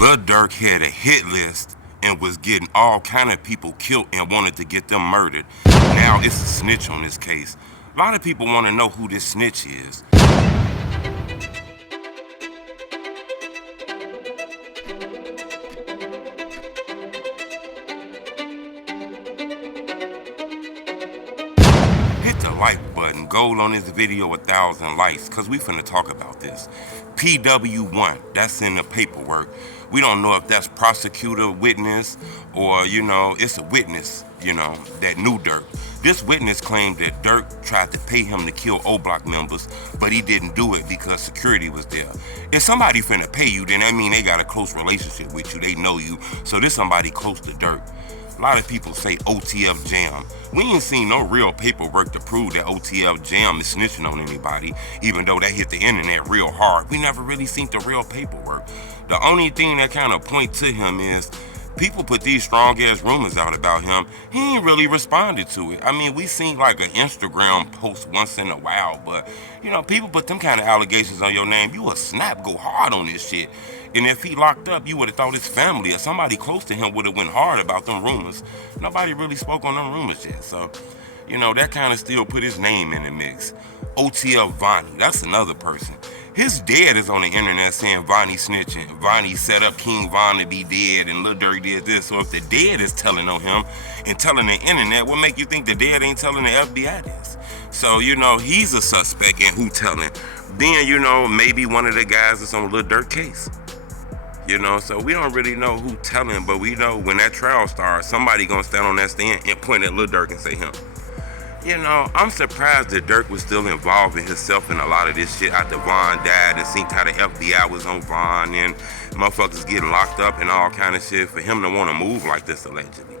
Lil Durk had a hit list and was getting all kind of people killed and wanted to get them murdered. Now it's a snitch on this case. A lot of people want to know who this snitch is. Hit the like button, gold on this video 1,000 likes, cause we finna talk about this. PW1, that's in the paperwork. We don't know if that's prosecutor, witness, or it's a witness, that knew Durk. This witness claimed that Durk tried to pay him to kill O Block members, but he didn't do it because security was there. If somebody finna pay you, then that mean they got a close relationship with you, they know you, so this somebody close to Durk. A lot of people say OTF Jam. We ain't seen no real paperwork to prove that OTF Jam is snitching on anybody, even though that hit the internet real hard. We never really seen the real paperwork. The only thing that kind of point to him is people put these strong ass rumors out about him. He ain't really responded to it. I mean, we seen like an Instagram post once in a while, but people put them kind of allegations on your name. You a snap, go hard on this shit. And if he locked up, you would have thought his family or somebody close to him would have went hard about them rumors. Nobody really spoke on them rumors yet. So, that kind of still put his name in the mix. OTL Vonnie, that's another person. His dad is on the internet saying Vonnie snitching. Vonnie set up King Von to be dead and Lil Durk did this. So if the dad is telling on him and telling the internet, what make you think the dad ain't telling the FBI this? So, he's a suspect in who telling. Then, maybe one of the guys that's on Lil Durk case. So we don't really know who telling, but we know when that trial starts, somebody gonna stand on that stand and point at Lil Durk and say him. I'm surprised that Durk was still involving himself in a lot of this shit after Von died and seen how the FBI was on Von and motherfuckers getting locked up and all kind of shit for him to want to move like this allegedly.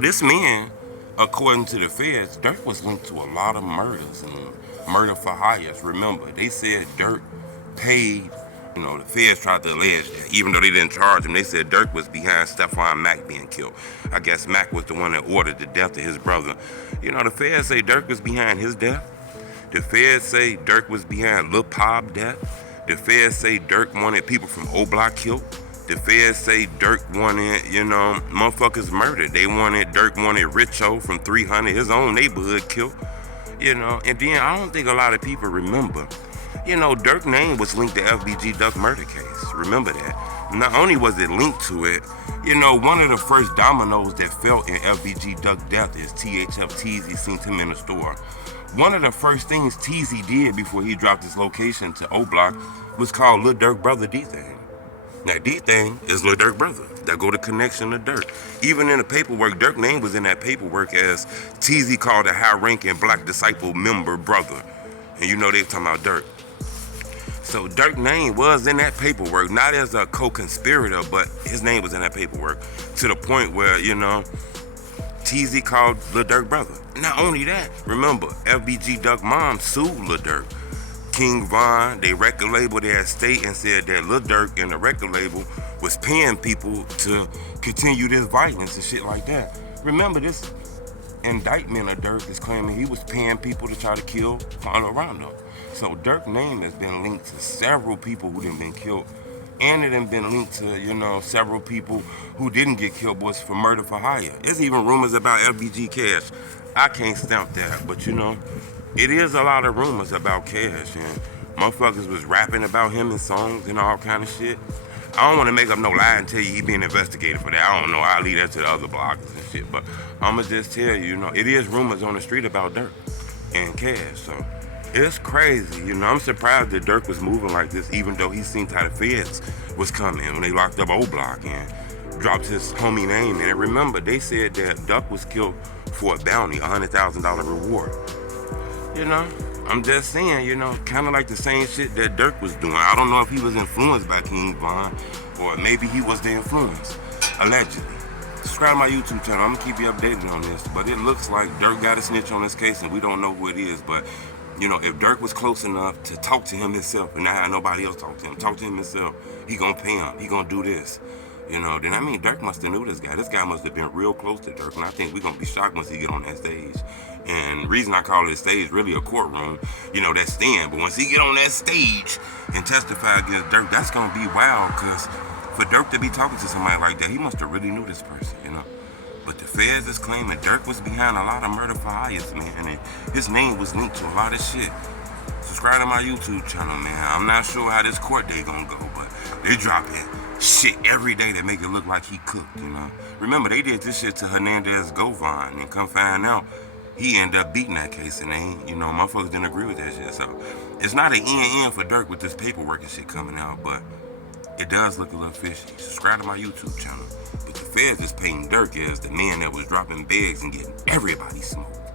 This man, according to the feds, Durk was linked to a lot of murders and murder for hires. Remember, they said Durk paid. The feds tried to allege that. Even though they didn't charge him, they said Durk was behind Stephon Mack being killed. I guess Mack was the one that ordered the death of his brother. The feds say Durk was behind his death. The feds say Durk was behind Lil Pop death. The feds say Durk wanted people from O Block killed. The feds say Durk wanted, motherfuckers murdered. Durk wanted Richo from 300, his own neighborhood killed. And then I don't think a lot of people remember. Durk's name was linked to FBG Duck murder case. Remember that. Not only was it linked to it, one of the first dominoes that fell in FBG Duck death is THF Teezy seen him in the store. One of the first things Teezy did before he dropped his location to O Block was called Lil Durk brother D-Thing. Now D-Thing is Lil Durk brother. That go to connection to Durk. Even in the paperwork, Durk's name was in that paperwork as Teezy called a high-ranking Black Disciple member brother. And they talking about Durk. So Durk's name was in that paperwork, not as a co-conspirator, but his name was in that paperwork to the point where, TZ called Lil Durk brother. Not only that, remember, FBG Duck mom sued Lil Durk. King Von, they record label their estate and said that Lil Durk and the record label was paying people to continue this violence and shit like that. Remember, this indictment of Durk is claiming he was paying people to try to kill Fondo Rondo. So Durk's name has been linked to several people who didn't been killed, and it has been linked to, several people who didn't get killed was for murder for hire. There's even rumors about FBG Cash. I can't stamp that, but it is a lot of rumors about Cash, and motherfuckers was rapping about him in songs and all kind of shit. I don't want to make up no lie and tell you he being investigated for that. I don't know. I'll leave that to the other bloggers and shit, but I'ma just tell you, it is rumors on the street about Durk and Cash, so. It's crazy, I'm surprised that Durk was moving like this, even though he seen how the feds was coming when they locked up O Block and dropped his homie name. And remember, they said that Durk was killed for a bounty, $100,000 reward. I'm just saying, kind of like the same shit that Durk was doing. I don't know if he was influenced by King Von, or maybe he was the influence, allegedly. Subscribe to my YouTube channel. I'm gonna keep you updated on this. But it looks like Durk got a snitch on this case, and we don't know who it is, but if Durk was close enough to talk to him himself and not have nobody else talk to him himself, he gonna pay him, he gonna do this, then Durk must have knew this guy. This guy must have been real close to Durk, and I think we're gonna be shocked once he get on that stage. And the reason I call it a stage, really a courtroom, that stand, but once he get on that stage and testify against Durk, that's gonna be wild, because For Durk to be talking to somebody like that, he must have really knew this person, But the feds is claiming Durk was behind a lot of murder for hires, man, and his name was linked to a lot of shit. Subscribe to my YouTube channel, man. I'm not sure how this court day gonna go, but they dropping shit every day that make it look like he cooked, Remember, they did this shit to Hernandez Govan, and come find out, he ended up beating that case, and motherfuckers didn't agree with that shit. So it's not an end for Durk with this paperwork and shit coming out, but it does look a little fishy. Subscribe to my YouTube channel. But the feds is painting Durk as the man that was dropping bags and getting everybody smoked.